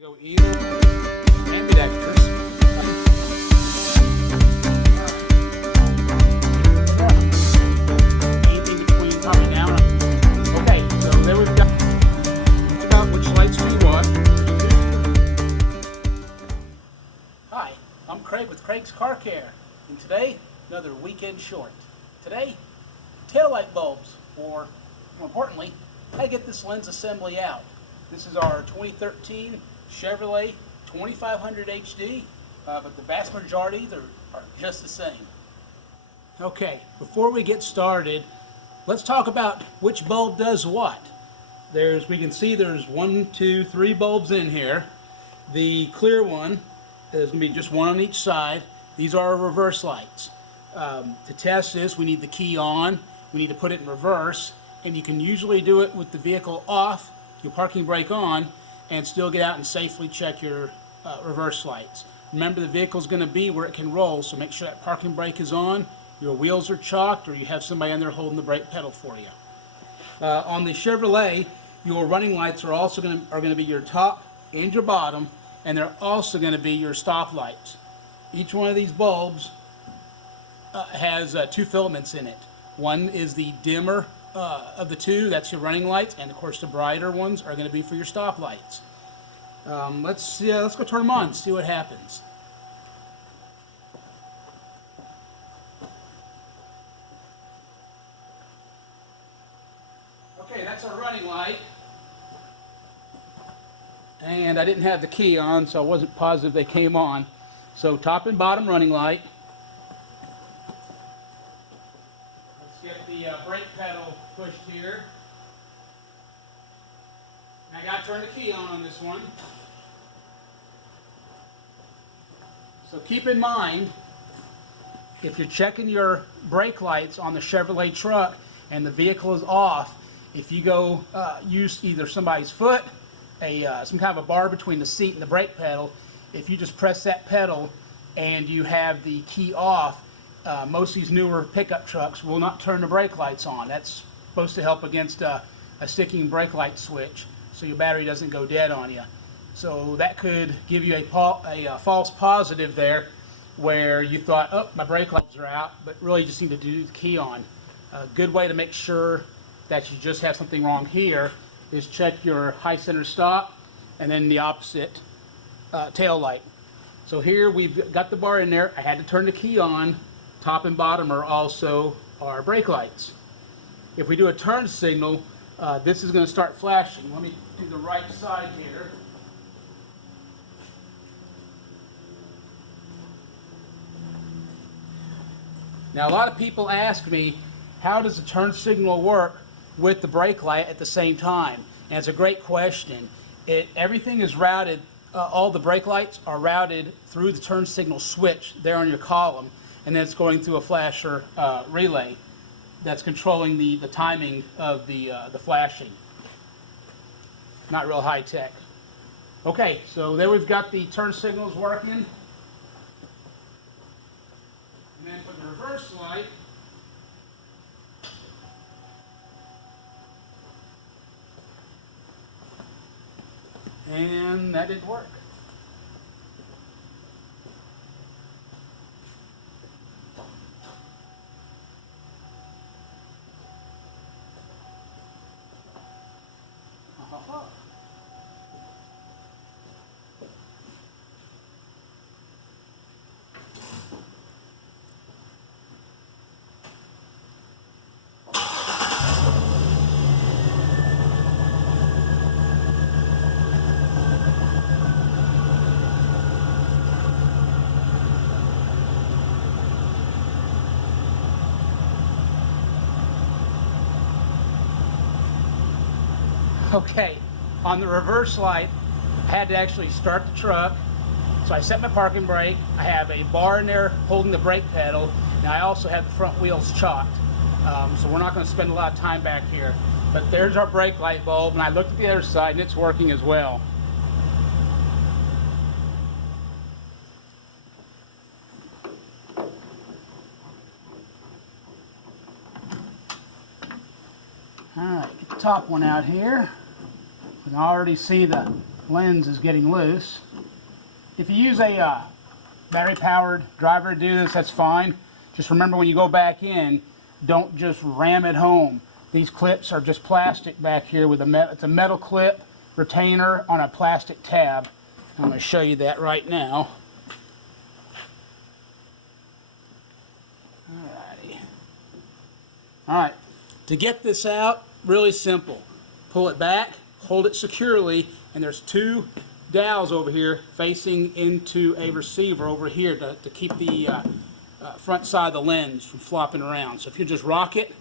Go either ambidextrous. Anything between probably down. Okay, so there we've got which lights do you want. Hi, I'm Craig with Craig's Car Care, and today another weekend short. Today, taillight bulbs, or more importantly, how to get this lens assembly out. This is our 2013 Chevrolet 2500 HD, but the vast majority are just the same. Okay, before we get started, let's talk about which bulb does what. We can see there's 1, 2, 3 bulbs in here. The clear one is going to be just one on each side. These are our reverse lights. To test this, we need the key on. We need to put it in reverse, and you can usually do it with the vehicle off, your parking brake on, and still get out and safely check your reverse lights. Remember, the vehicle's going to be where it can roll, so make sure that parking brake is on, your wheels are chalked, or you have somebody on there holding the brake pedal for you. On the Chevrolet, your running lights are also going to be your top and your bottom, and they're also going to be your stop lights. Each one of these bulbs has 2 filaments in it. One is the dimmer of the 2, that's your running lights, and of course the brighter ones are going to be for your stop lights. Let's go turn them on and see what happens. Okay, that's our running light. And I didn't have the key on, so I wasn't positive they came on. So top and bottom running light. Let's get the brake pedal pushed here. And I got to turn the key on this one. So keep in mind, if you're checking your brake lights on the Chevrolet truck and the vehicle is off, if you go use either somebody's foot, some kind of a bar between the seat and the brake pedal, if you just press that pedal and you have the key off, most of these newer pickup trucks will not turn the brake lights on. That's supposed to help against a sticking brake light switch, so your battery doesn't go dead on you. So that could give you a false positive there, where you thought, oh, my brake lights are out, but really you just need to do the key on. A good way to make sure that you just have something wrong here is check your high center stop and then the opposite tail light. So here we've got the bar in there. I had to turn the key on. Top and bottom are also our brake lights. If we do a turn signal, this is going to start flashing. Let me do the right side here. Now, a lot of people ask me, how does the turn signal work with the brake light at the same time? And it's a great question. Everything is routed, all the brake lights are routed through the turn signal switch there on your column, and then it's going through a flasher relay that's controlling the timing of the flashing. Not real high tech. Okay, so there we've got the turn signals working. And then for the reverse light, and that didn't work. Okay, on the reverse light, I had to actually start the truck. So I set my parking brake. I have a bar in there holding the brake pedal. Now I also have the front wheels chalked. So we're not going to spend a lot of time back here. But there's our brake light bulb, and I looked at the other side and it's working as well. All right, get the top one out here. You can already see the lens is getting loose. If you use a battery-powered driver to do this, that's fine. Just remember when you go back in, don't just ram it home. These clips are just plastic back here with it's a metal clip retainer on a plastic tab. I'm going to show you that right now. Alrighty. Alright, to get this out, really simple. Pull it back, hold it securely, and there's two dowels over here facing into a receiver over here to keep the front side of the lens from flopping around. So if you just rock it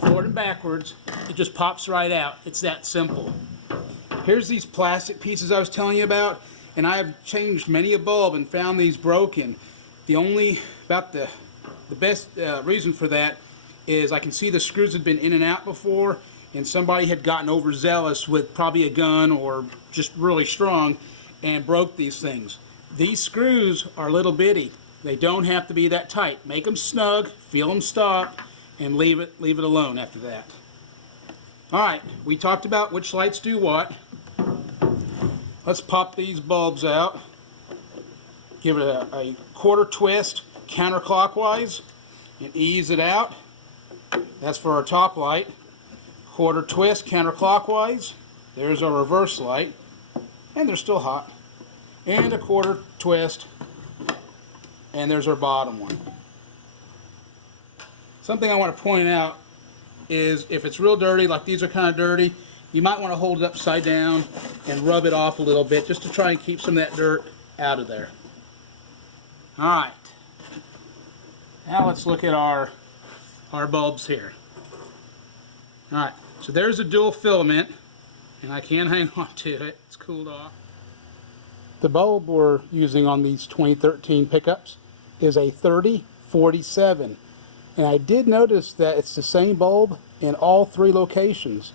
forward and backwards, it just pops right out. It's that simple. Here's these plastic pieces I was telling you about, and I have changed many a bulb and found these broken. The best reason for that is I can see the screws had been in and out before, and somebody had gotten overzealous with probably a gun or just really strong and broke these things. These screws are little bitty. They don't have to be that tight. Make them snug, feel them stop, and leave it alone after that. Alright, we talked about which lights do what. Let's pop these bulbs out. Give it a quarter twist counterclockwise and ease it out. That's for our top light. Quarter twist counterclockwise. There's our reverse light. And they're still hot. And a quarter twist. And there's our bottom one. Something I want to point out is if it's real dirty, like these are kind of dirty, you might want to hold it upside down and rub it off a little bit just to try and keep some of that dirt out of there. Alright. Now let's look at our bulbs here. Alright, so there's a dual filament, and I can hang on to it. It's cooled off. The bulb we're using on these 2013 pickups is a 3047. And I did notice that it's the same bulb in all three locations.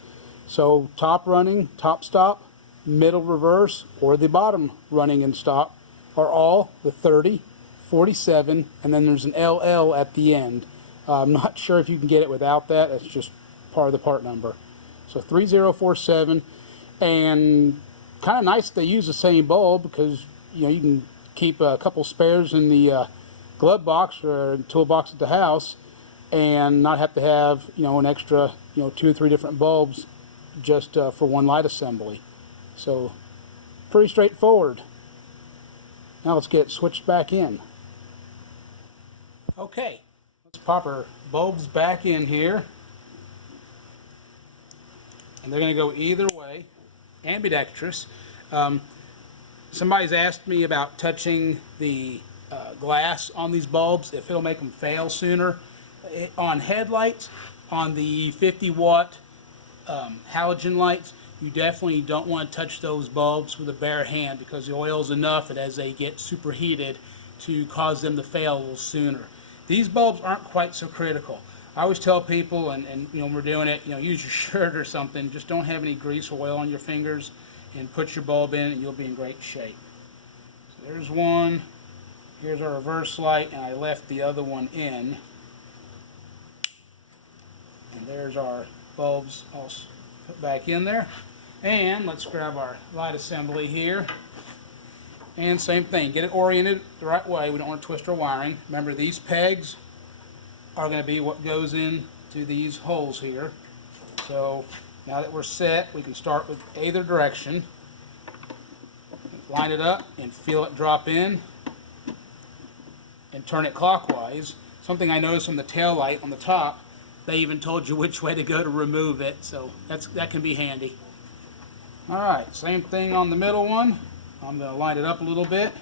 So top running, top stop, middle reverse, or the bottom running and stop are all the 3047, and then there's an LL at the end. I'm not sure if you can get it without that. It's just part of the part number. So 3047, and kind of nice they use the same bulb because you can keep a couple spares in the glove box or toolbox at the house and not have to have an extra 2 or 3 different bulbs just for one light assembly. So pretty straightforward. Now let's get it switched back in. Okay, let's pop our bulbs back in here, and they're going to go either way, ambidextrous. Somebody's asked me about touching the glass on these bulbs, if it'll make them fail sooner. On headlights, on the 50-watt halogen lights, you definitely don't want to touch those bulbs with a bare hand because the oil is enough that as they get superheated to cause them to fail a little sooner. These bulbs aren't quite so critical. I always tell people, and when we're doing it, use your shirt or something. Just don't have any grease or oil on your fingers, and put your bulb in, and you'll be in great shape. So there's one. Here's our reverse light, and I left the other one in. And there's our bulbs all put back in there. And let's grab our light assembly here. And same thing, get it oriented the right way. We don't want to twist our wiring. Remember, these pegs are going to be what goes into these holes here. So now that we're set, we can start with either direction. Line it up and feel it drop in and turn it clockwise. Something I noticed on the tail light on the top, they even told you which way to go to remove it, so that can be handy. Alright, same thing on the middle one. I'm going to line it up a little bit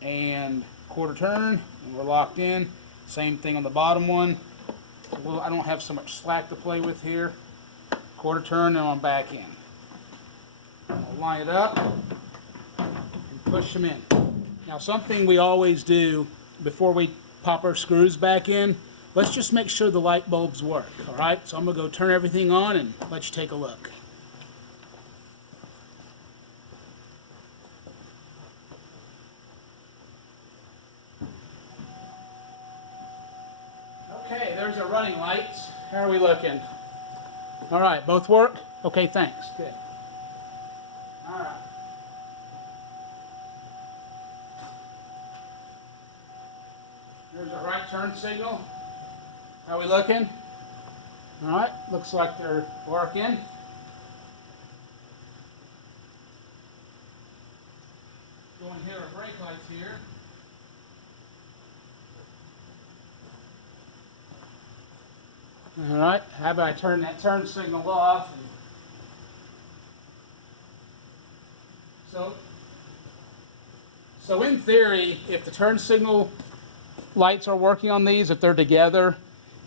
and quarter turn, and we're locked in. Same thing on the bottom one. Well, I don't have so much slack to play with here. Quarter turn, and I'm back in. I'll line it up and push them in. Now, something we always do before we pop our screws back in, let's just make sure the light bulbs work. Alright, so I'm going to go turn everything on and let you take a look. Okay, there's our running lights. How are we looking? Alright, both work? Okay, thanks. Good. There's our right turn signal. How we looking? All right, looks like they're working. Go and hit our brake lights here. All right, how about I turn that turn signal off? So in theory, if the turn signal lights are working on these, if they're together,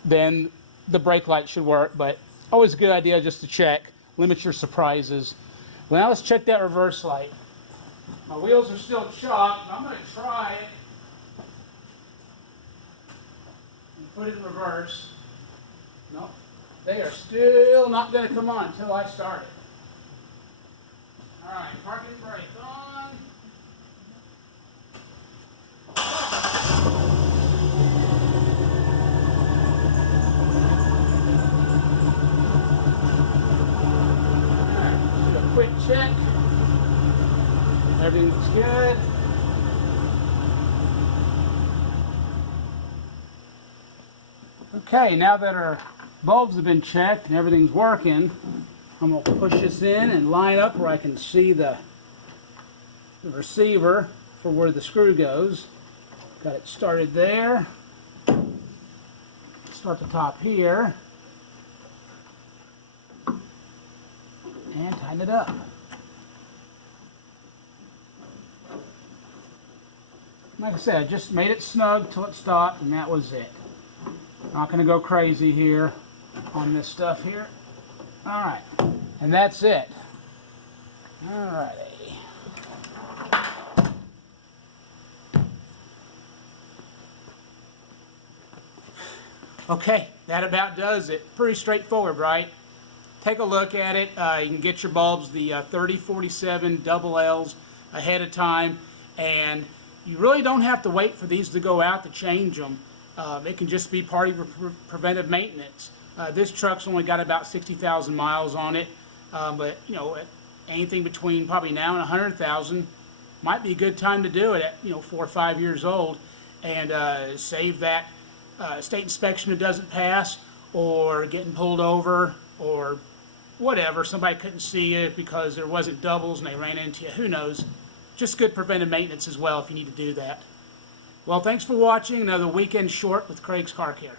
then the brake light should work, but always a good idea just to check. Limit your surprises. Well, now let's check that reverse light. My wheels are still chopped, but I'm going to try it and put it in reverse. Nope, they are still not going to come on until I start it. All right, parking brake on. Quick check. Everything looks good. Okay, now that our bulbs have been checked and everything's working, I'm going to push this in and line up where I can see the receiver for where the screw goes. Got it started there. Start the top here. And tighten it up. Like I said, I just made it snug till it stopped, and that was it. Not going to go crazy here on this stuff here. All right, and that's it. All righty. Okay, that about does it. Pretty straightforward, right? Take a look at it. You can get your bulbs, the 3047 double L's, ahead of time, and you really don't have to wait for these to go out to change them. It can just be part of your preventive maintenance. This truck's only got about 60,000 miles on it, but you know, anything between probably now and 100,000 might be a good time to do it at 4 or 5 years old, and save that state inspection that doesn't pass, or getting pulled over, or whatever, somebody couldn't see you because there wasn't doubles and they ran into you, who knows. Just good preventive maintenance as well if you need to do that. Well, thanks for watching another weekend short with Craig's Car Care.